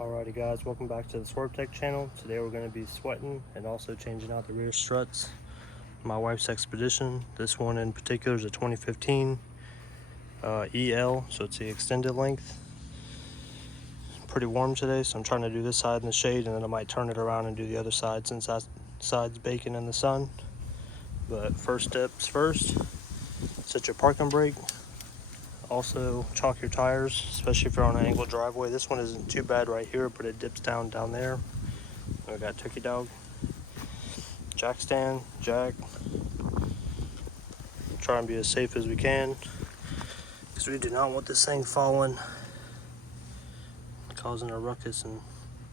Alrighty guys, welcome back to the Swerve Tech channel. Today we're going to be sweating and also changing out the rear struts. My wife's Expedition. This one in particular is a 2015 EL, so it's the extended length. Pretty warm today, so I'm trying to do this side in the shade, and then I might turn it around and do the other side since that side's baking in the sun. But first steps first, set your parking brake. Also chalk your tires, especially if you're on an angled driveway. This one isn't too bad right here, but it dips down there. We got turkey dog, jack stand, jack. Try and be as safe as we can, because we do not want this thing falling, causing a ruckus and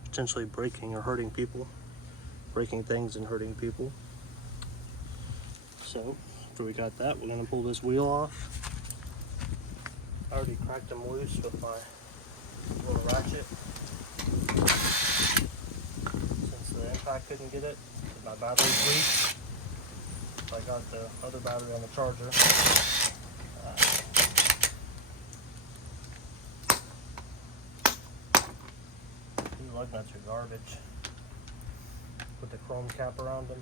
potentially breaking or hurting people, breaking things and hurting people. So after we got that, we're going to pull this wheel off. I already cracked them loose with my little ratchet. Since the impact couldn't get it, my battery's weak. So I got the other battery on the charger. These lug nuts are garbage. Put the chrome cap around them.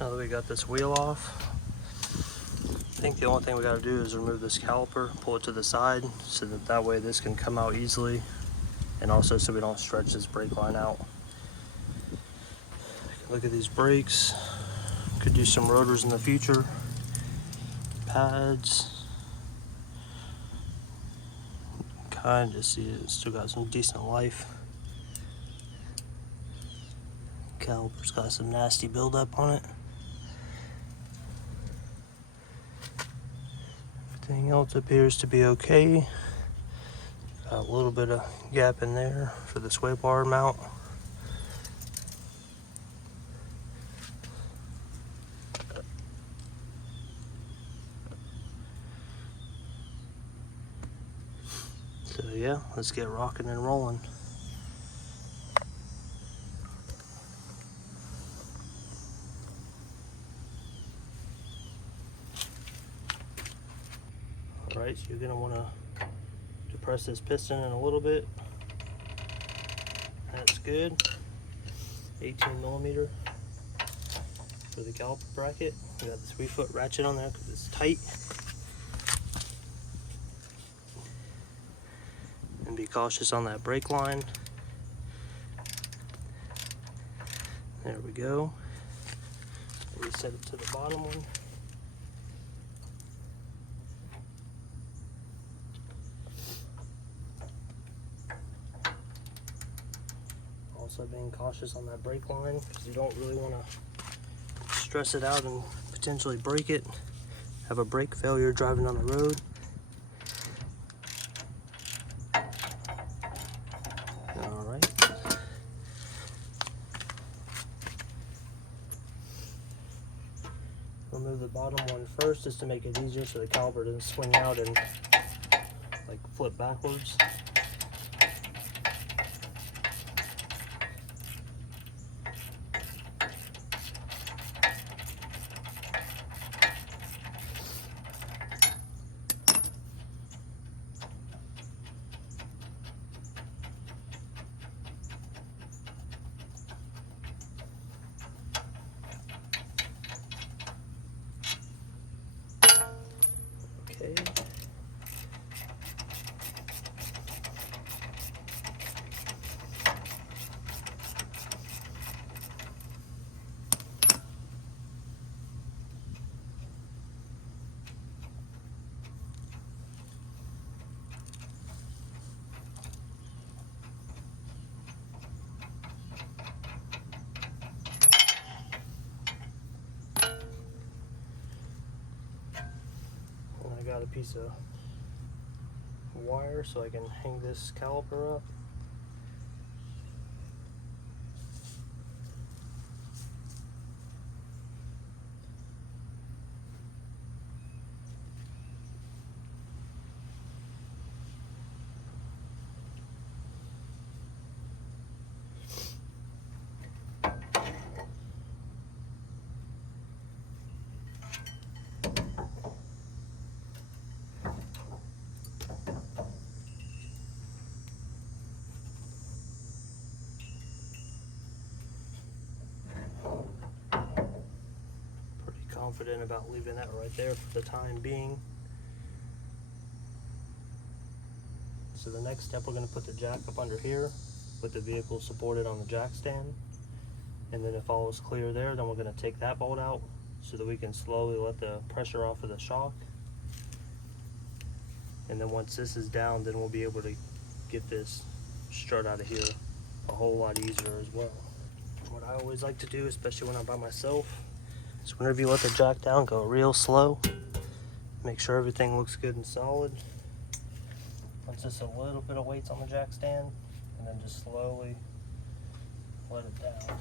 Now that we got this wheel off, I think the only thing we got to do is remove this caliper, pull it to the side, so that way this can come out easily, and also so we don't stretch this brake line out. Look at these brakes. Could do some rotors in the future. Pads. Kind of see it still got some decent life. Caliper's got some nasty buildup on it. Everything else appears to be okay. Got a little bit of gap in there for the sway bar mount. So yeah, let's get rocking and rolling. Alright, so you're going to want to depress this piston in a little bit. That's good. 18 millimeter for the caliper bracket. We got the 3-foot ratchet on there because it's tight. And be cautious on that brake line. There we go. Reset it to the bottom one. Also being cautious on that brake line, because you don't really want to stress it out and potentially break it. Have a brake failure driving on the road. Alright. Remove the bottom one first just to make it easier so the caliper doesn't swing out and like flip backwards. Okay. out a piece of wire so I can hang this caliper up. Confident about leaving that right there for the time being. So the next step, we're going to put the jack up under here with the vehicle supported on the jack stand, and then if all is clear there, then we're going to take that bolt out so that we can slowly let the pressure off of the shock, and then once this is down, then we'll be able to get this strut out of here a whole lot easier as well. What I always like to do, especially when I'm by myself, so whenever you let the jack down, go real slow. Make sure everything looks good and solid. Once just a little bit of weight's on the jack stand, and then just slowly let it down.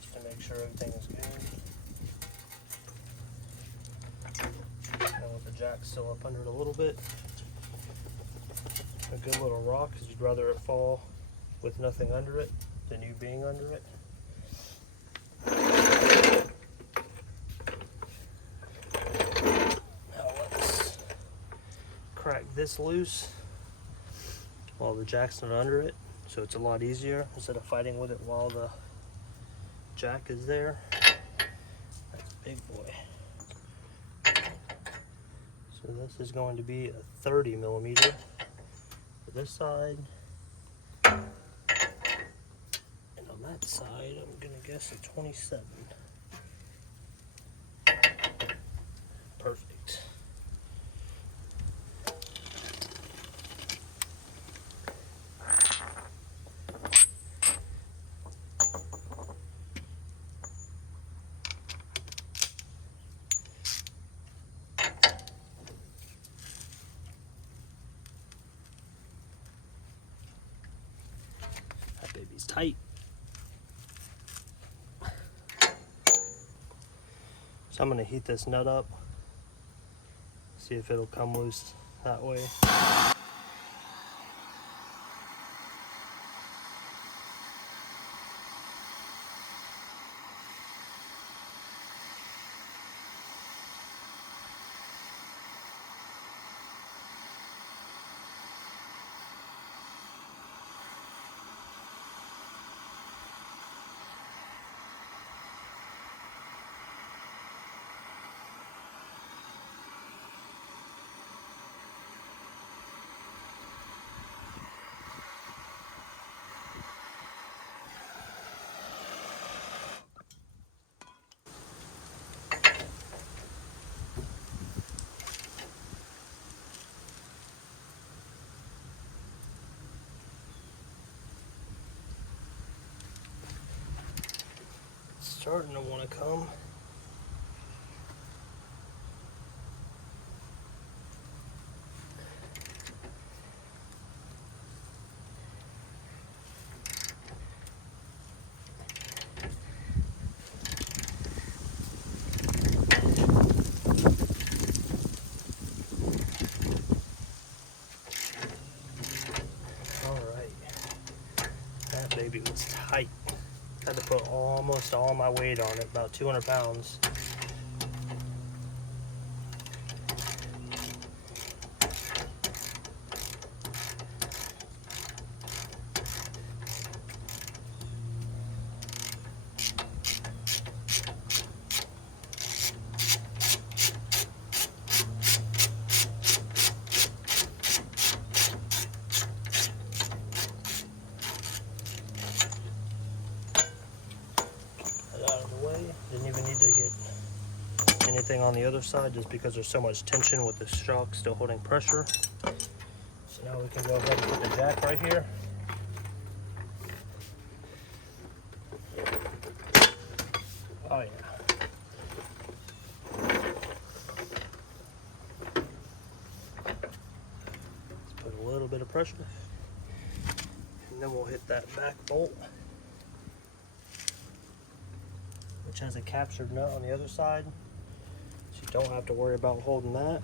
Just to make sure everything is good. And with the jack still up under it a little bit. A good little rock, because you'd rather it fall with nothing under it than you being under it. Crack this loose while the jack's not under it, so it's a lot easier instead of fighting with it while the jack is there. That's a big boy. So this is going to be a 30 millimeter for this side, and on that side I'm gonna guess a 27. Perfect. That baby's tight. So I'm going to heat this nut up, see if it'll come loose that way. Starting to want to come. All right, that baby was tight. Had to put almost all my weight on it, about 200 pounds. Out of the way. Didn't even need to get anything on the other side just because there's so much tension with the shock still holding pressure. So now we can go ahead and put the jack right here. Oh yeah. bit of pressure. And then we'll hit that back bolt, which has a captured nut on the other side, so you don't have to worry about holding that.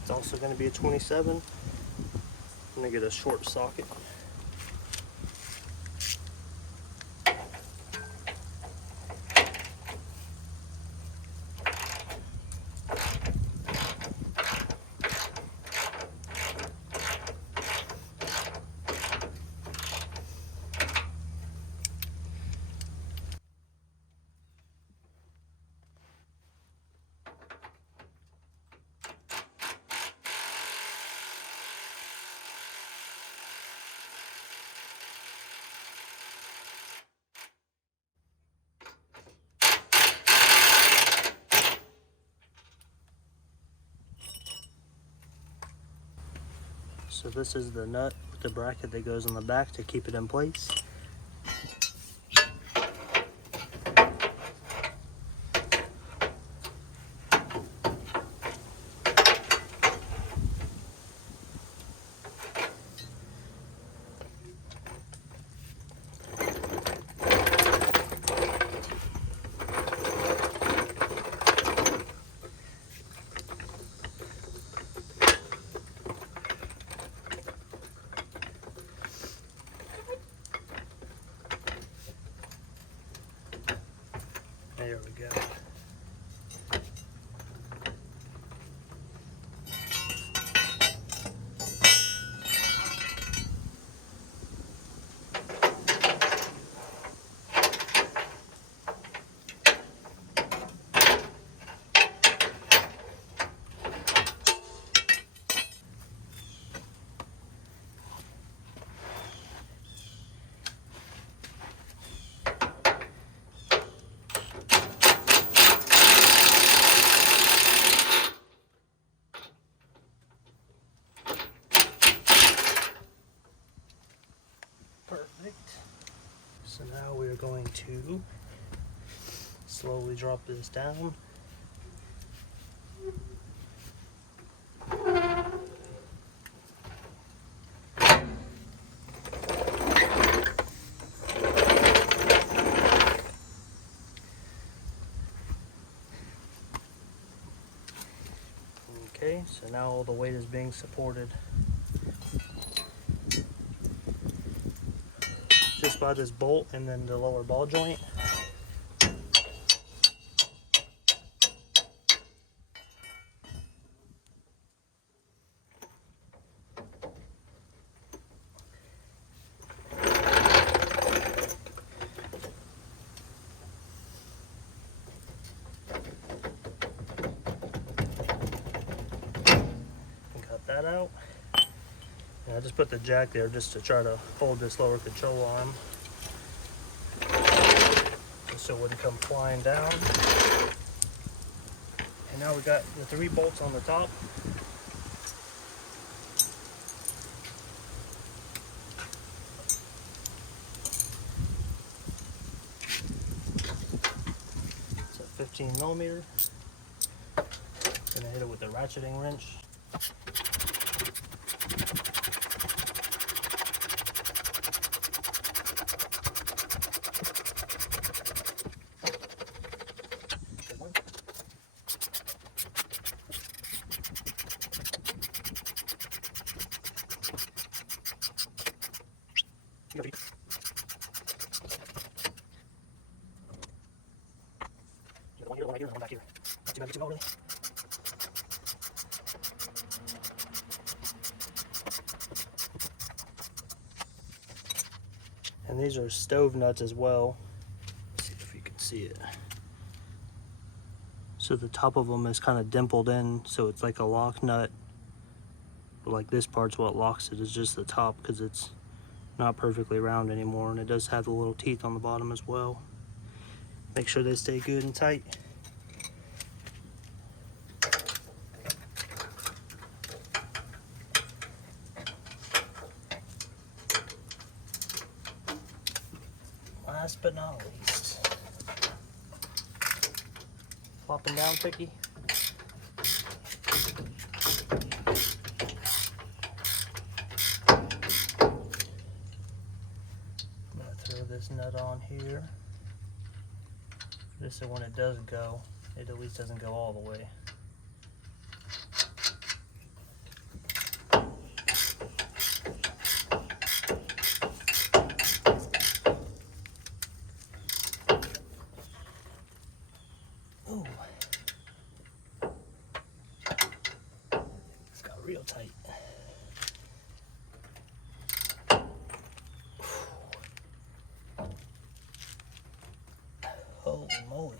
It's also going to be a 27. I'm going to get a short socket. So this is the nut with the bracket that goes on the back to keep it in place. There we go. Perfect. So now we're going to slowly drop this down. Okay, so now all the weight is being supported just by this bolt and then the lower ball joint. Cut that out. And I just put the jack there just to try to hold this lower control arm, just so it wouldn't come flying down. And now we got the 3 bolts on the top. It's a 15 millimeter. Gonna hit it with the ratcheting wrench. One here, one right here, and one back here. Not too bad, really. And these are stove nuts as well. Let's see if you can see it. So the top of them is kind of dimpled in, so it's like a lock nut. But like this part's what locks it, is just the top, because it's not perfectly round anymore, and it does have the little teeth on the bottom as well. Make sure they stay good and tight. Last but not least, flopping down picky. I'm gonna throw this nut on here. This is when it does go, it at least doesn't go all the way. Ooh. It's got real tight. Holy moly.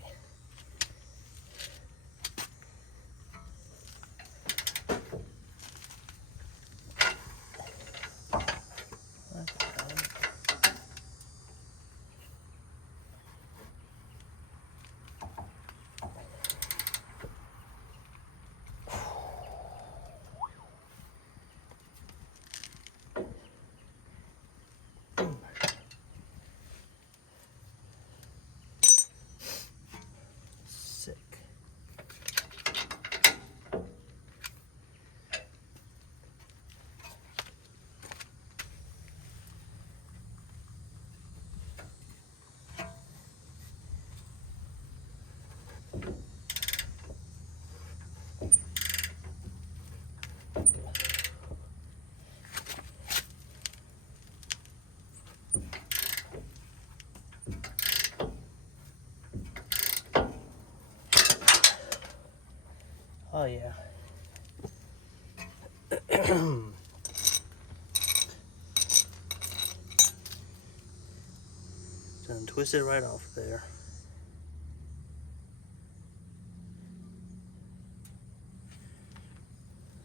Sick. Oh yeah. Then twist it right off there.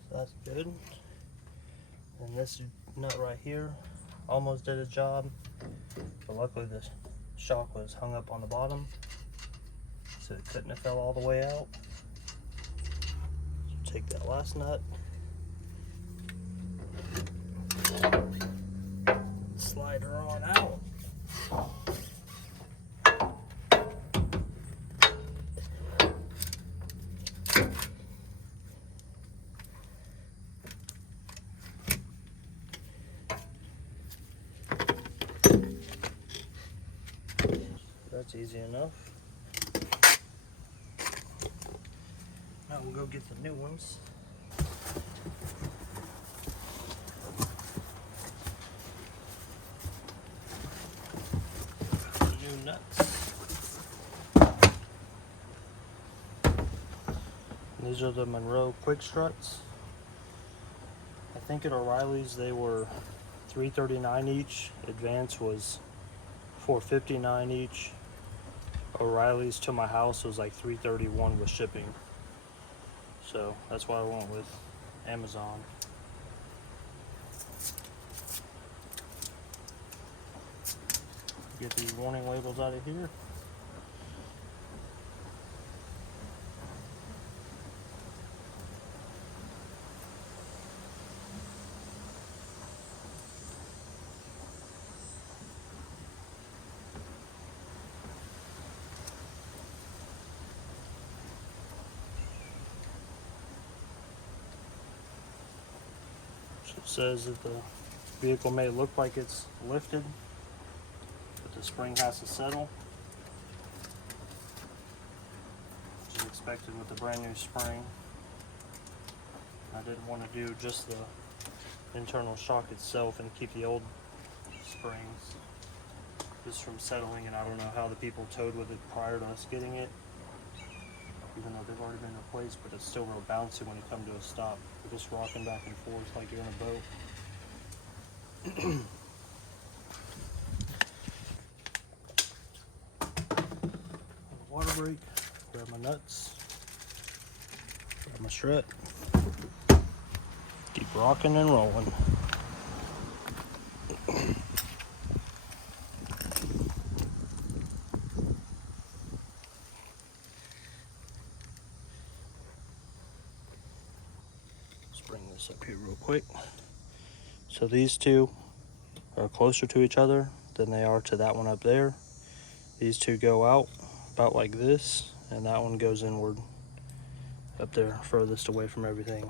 So that's good. And this nut right here almost did a job, but luckily this shock was hung up on the bottom, so it couldn't have fell all the way out. So take that last nut, slide her on out. That's easy enough. Now we'll go get the new ones. New nuts. These are the Monroe quick struts. I think at O'Reilly's they were $339 each. Advance was $459 each. O'Reilly's to my house was like $331 with shipping. So that's why I went with Amazon. Get these warning labels out of here. It says that the vehicle may look like it's lifted, but the spring has to settle, which is expected with the brand new spring. I didn't want to do just the internal shock itself and keep the old springs just from settling, and I don't know how the people towed with it prior to us getting it, even though they've already been replaced, but it's still real bouncy when you come to a stop. You're just rocking back and forth like you're in a boat. Water break, grab my nuts, grab my strut, keep rocking and rolling. Bring this up here real quick. So these two are closer to each other than they are to that one up there. These two go out about like this, and that one goes inward up there furthest away from everything.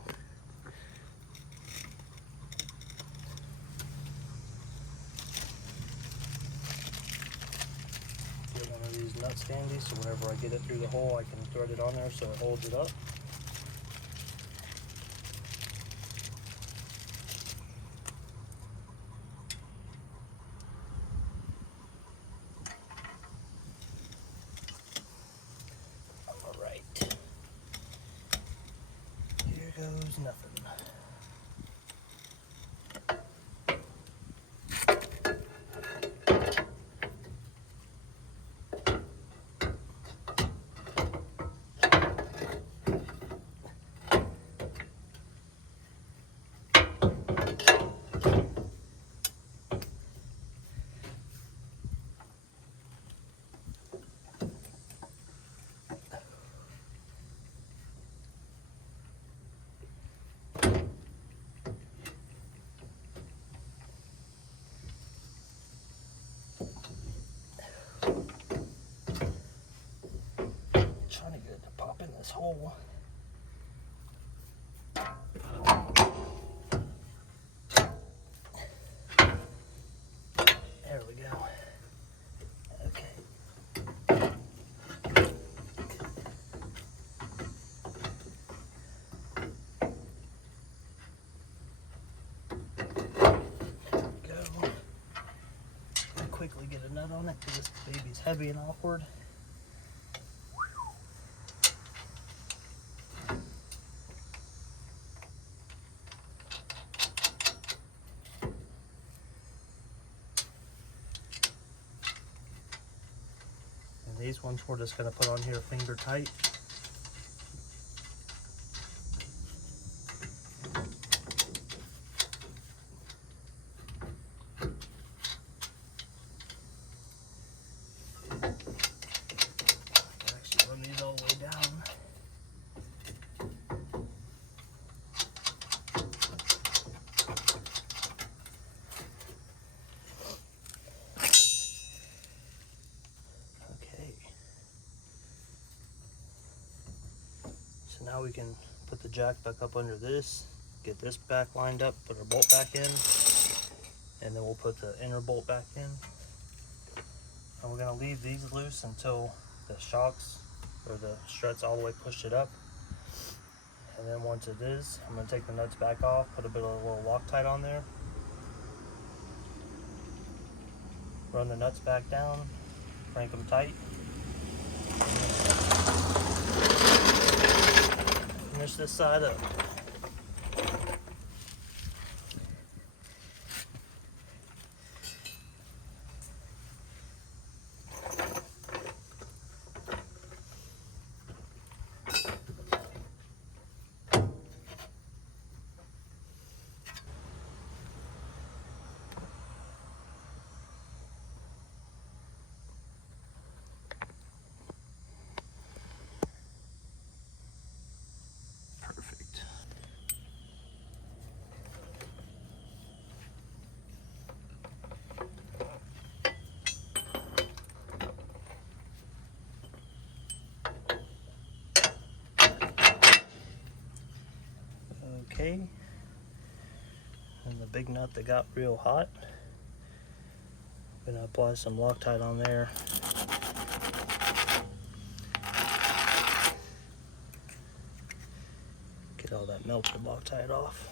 Get one of these nuts handy so whenever I get it through the hole I can thread it on there so it holds it up. Alright, here goes nothing. Trying to get it to pop in this hole. There we go. Okay. Go. Quickly get a nut on it because this baby's heavy and awkward. These ones we're just going to put on here finger tight. Actually run these all the way down. So now we can put the jack back up under this, get this back lined up, put our bolt back in, and then we'll put the inner bolt back in. And we're going to leave these loose until the shocks or the struts all the way pushed it up. And then once it is, I'm going to take the nuts back off, put a bit of a little Loctite on there, run the nuts back down, crank them tight. Finish this side up. Perfect. Okay, and the big nut that got real hot, I'm going to apply some Loctite on there. Get all that melted Loctite off.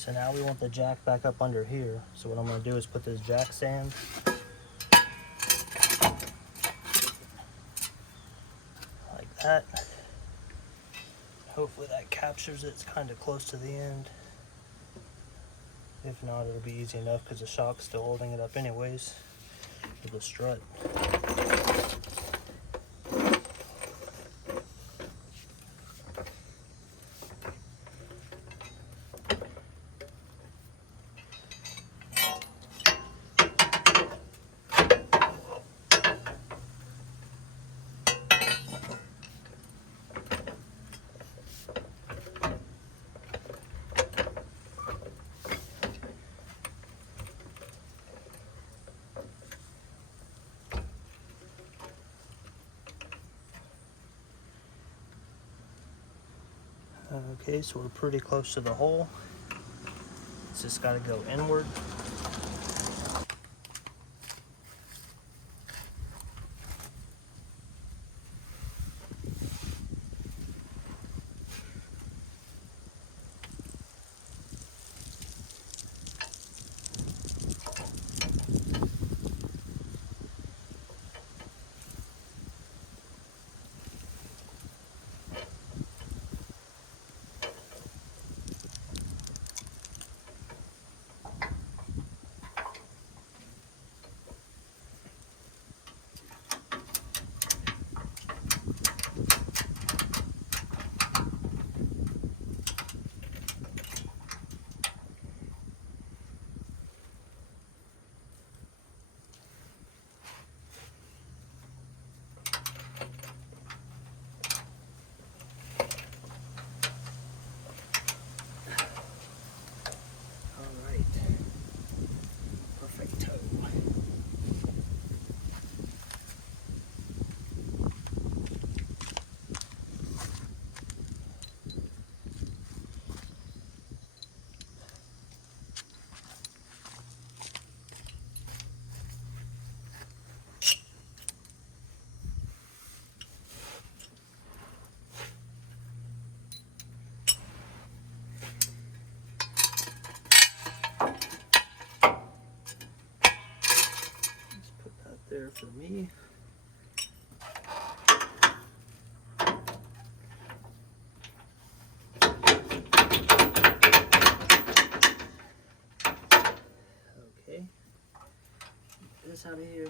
So now we want the jack back up under here. So what I'm going to do is put this jack stand like that. Hopefully that captures it. It's kind of close to the end. If not, it'll be easy enough because the shock's still holding it up anyways with the strut. Okay, so we're pretty close to the hole. It's just got to go inward. There for me. Okay, get this out of here.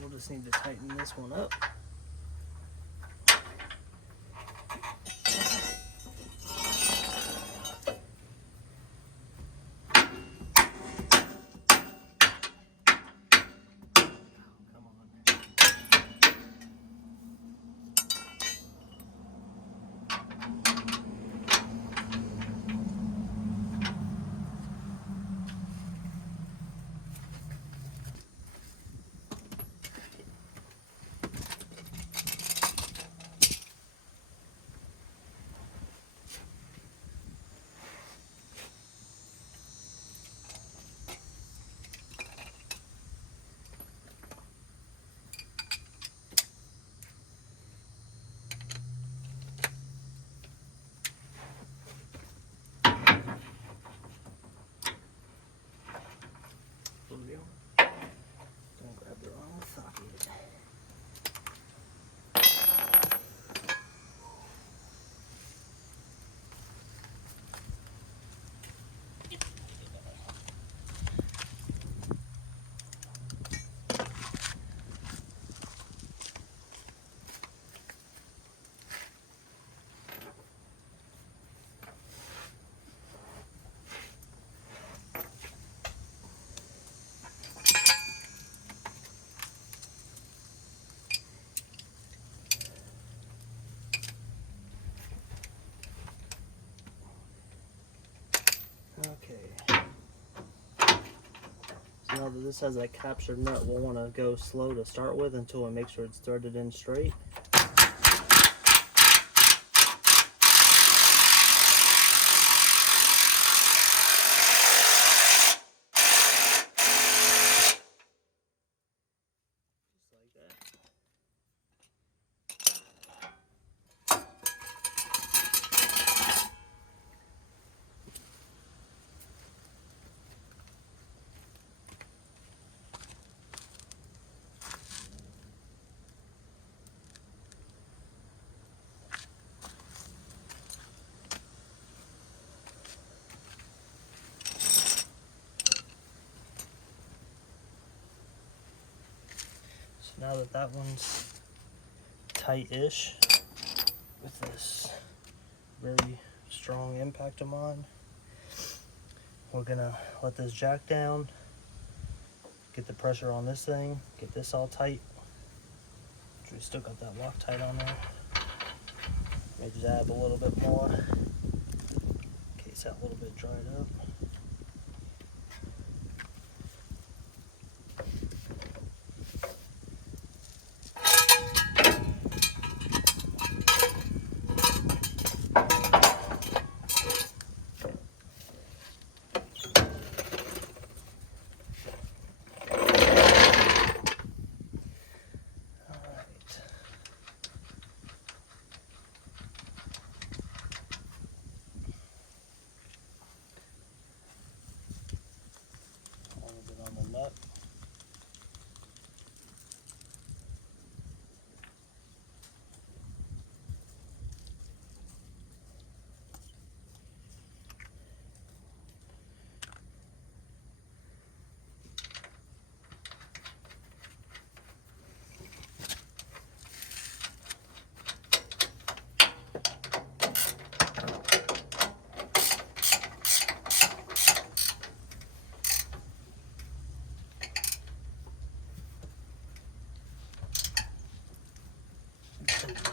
We'll just need to tighten this one up. Come on. Don't grab the wrong socket. now that this has that captured nut, we'll want to go slow to start with until we make sure it's threaded in straight. Now that that one's tight-ish with this very strong impact of mine, we're gonna let this jack down, get the pressure on this thing, get this all tight. We still got that Loctite on there. Maybe dab a little bit more in case that little bit dried up.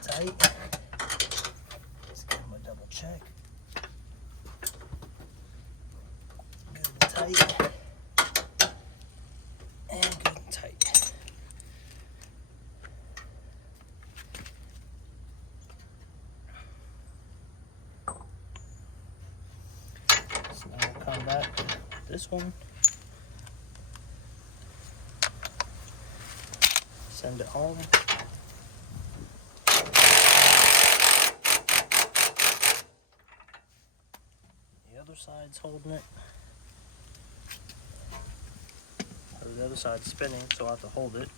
Tight. Let's give them a double check. Good and tight. And good and tight. So now we'll come back to this one. Send it home. Side's holding it, or the other side's spinning, so I have to hold it.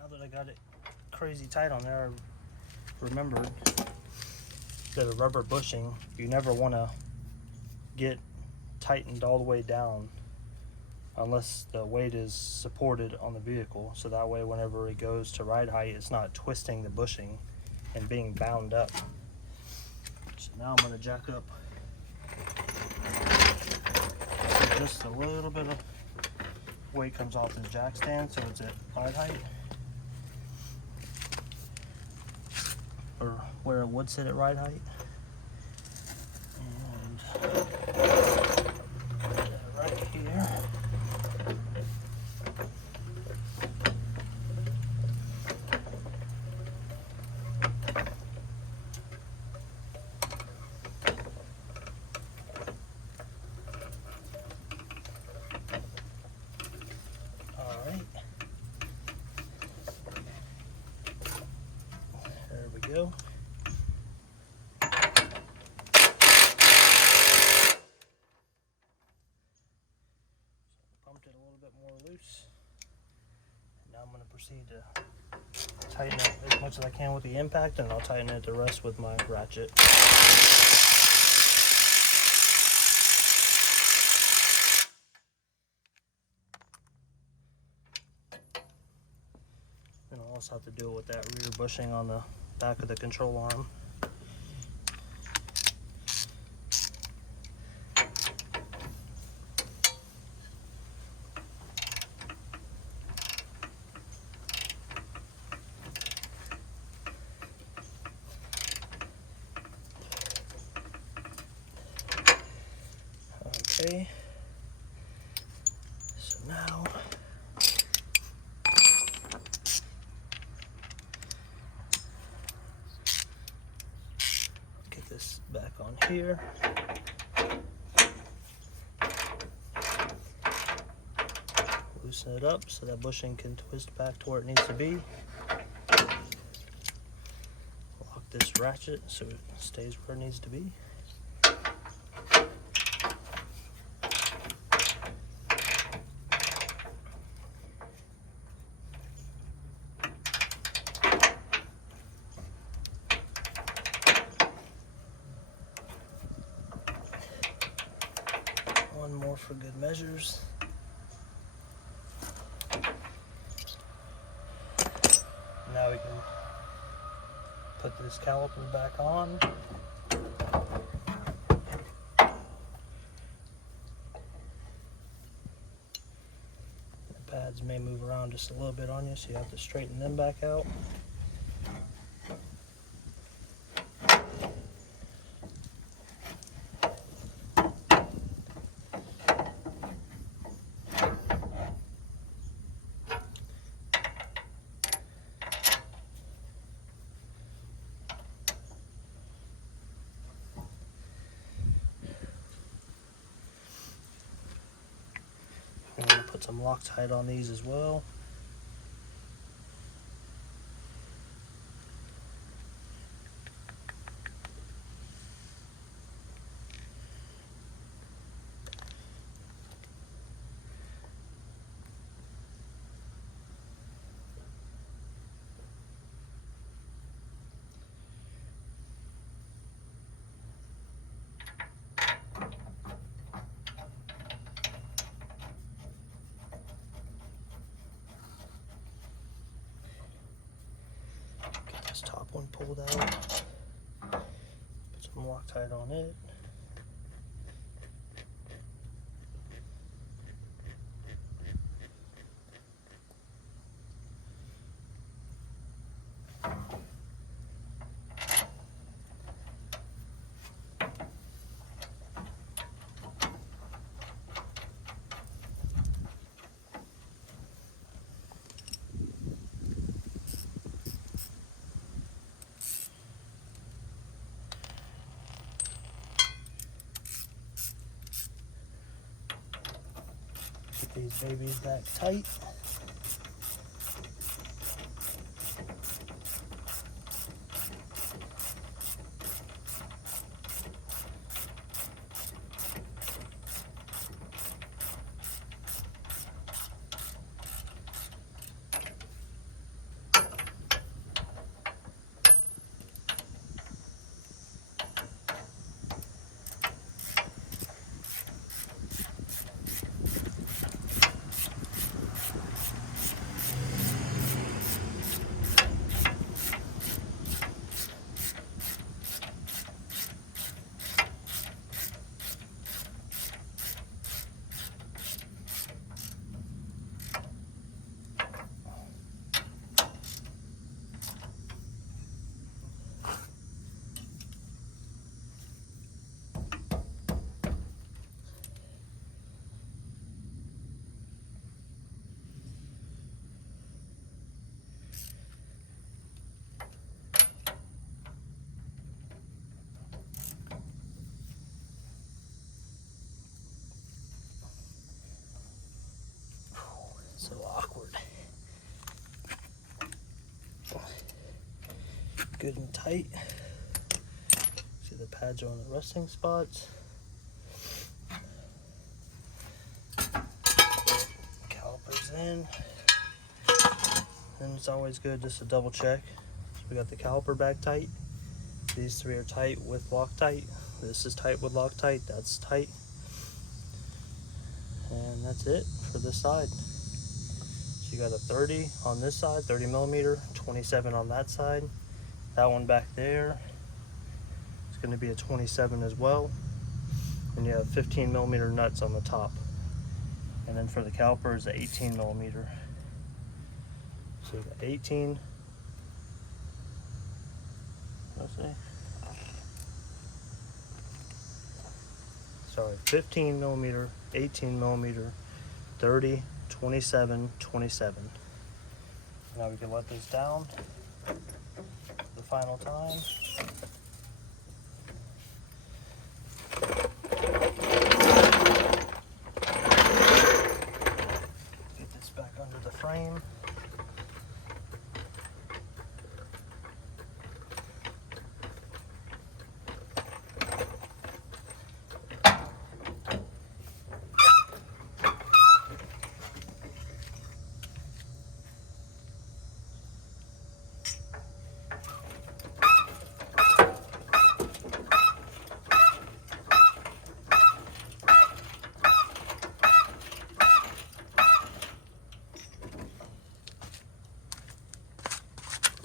Now that I got it crazy tight on there, I remembered that a rubber bushing, you never want to get tightened all the way down unless the weight is supported on the vehicle, so that way whenever it goes to ride height, it's not twisting the bushing and being bound up. So now I'm going to jack up so just a little bit of weight comes off the jack stand, so it's at ride height, or where it would sit at ride height. And right here. All right. There we go. loose. And now I'm going to proceed to tighten it as much as I can with the impact, and I'll tighten it the rest with my ratchet. And I'll also have to do it with that rear bushing on the back of the control arm. Okay, so now get this back on here. Loosen it up so that bushing can twist back to where it needs to be. Lock this ratchet so it stays where it needs to be. One more for good measures. Now we can put this caliper back on. The pads may move around just a little bit on you, so you have to straighten them back out. I'm going to put some Loctite on these as well. Get this top one pulled out. Put some Loctite on it. Get these babies back tight. So awkward. Good and tight. See the pads are on the resting spots. Calipers in. And it's always good just to double check. So we got the caliper back tight. These three are tight with Loctite. This is tight with Loctite. That's tight. And that's it for this side. So you got a 30 on this side, 30 millimeter, 27 on that side. That one back there is going to be a 27 as well. And you have 15 millimeter nuts on the top. And then for the caliper is the 18 millimeter. So you got 18. Let's see. Sorry, 15 millimeter, 18 millimeter, 30, 27, 27. Now we can let this down the final time. Get this back under the frame.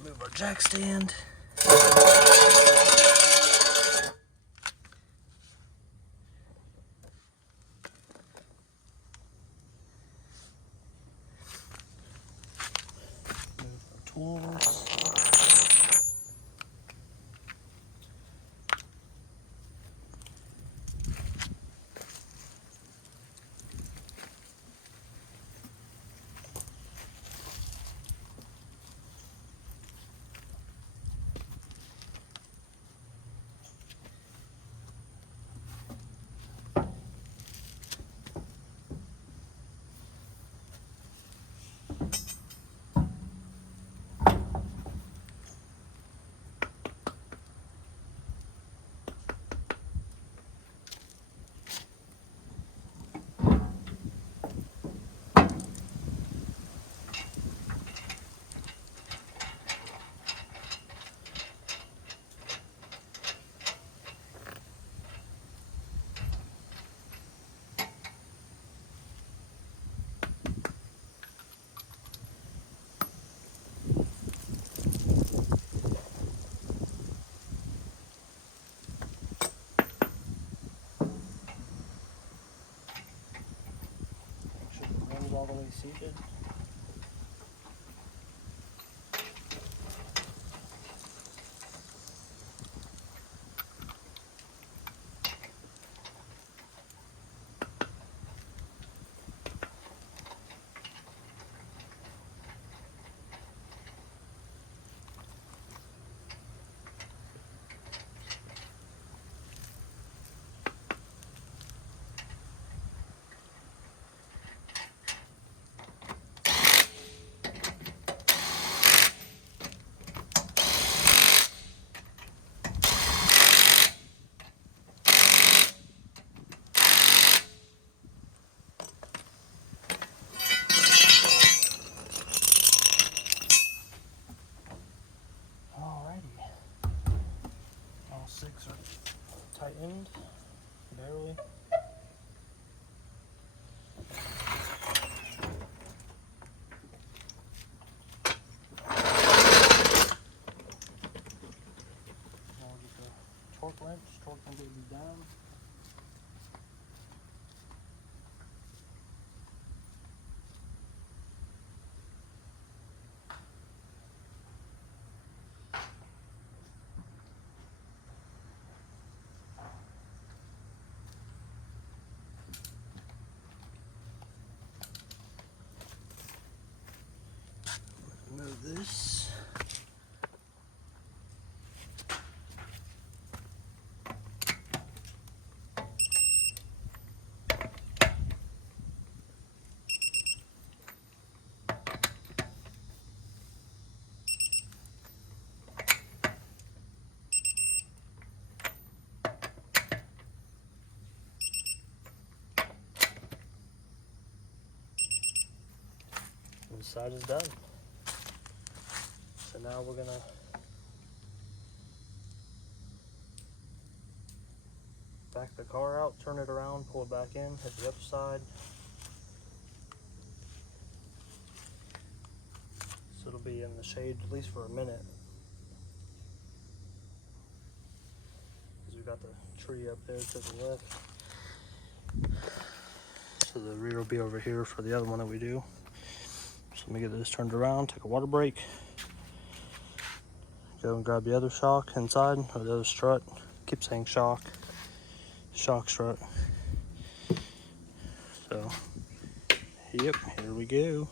Move our jack stand. Move our tools. All the way seated. Six are tightened, barely. Now we'll get the torque wrench, torque them baby down. Move this. side is done. So now we're gonna back the car out, turn it around, pull it back in, hit the other side. So it'll be in the shade at least for a minute. Because we've got the tree up there to the left. So the rear will be over here for the other one that we do. So let me get this turned around, take a water break. Go and grab the other shock inside, or the other strut. Keep saying shock strut. So, yep, here we go.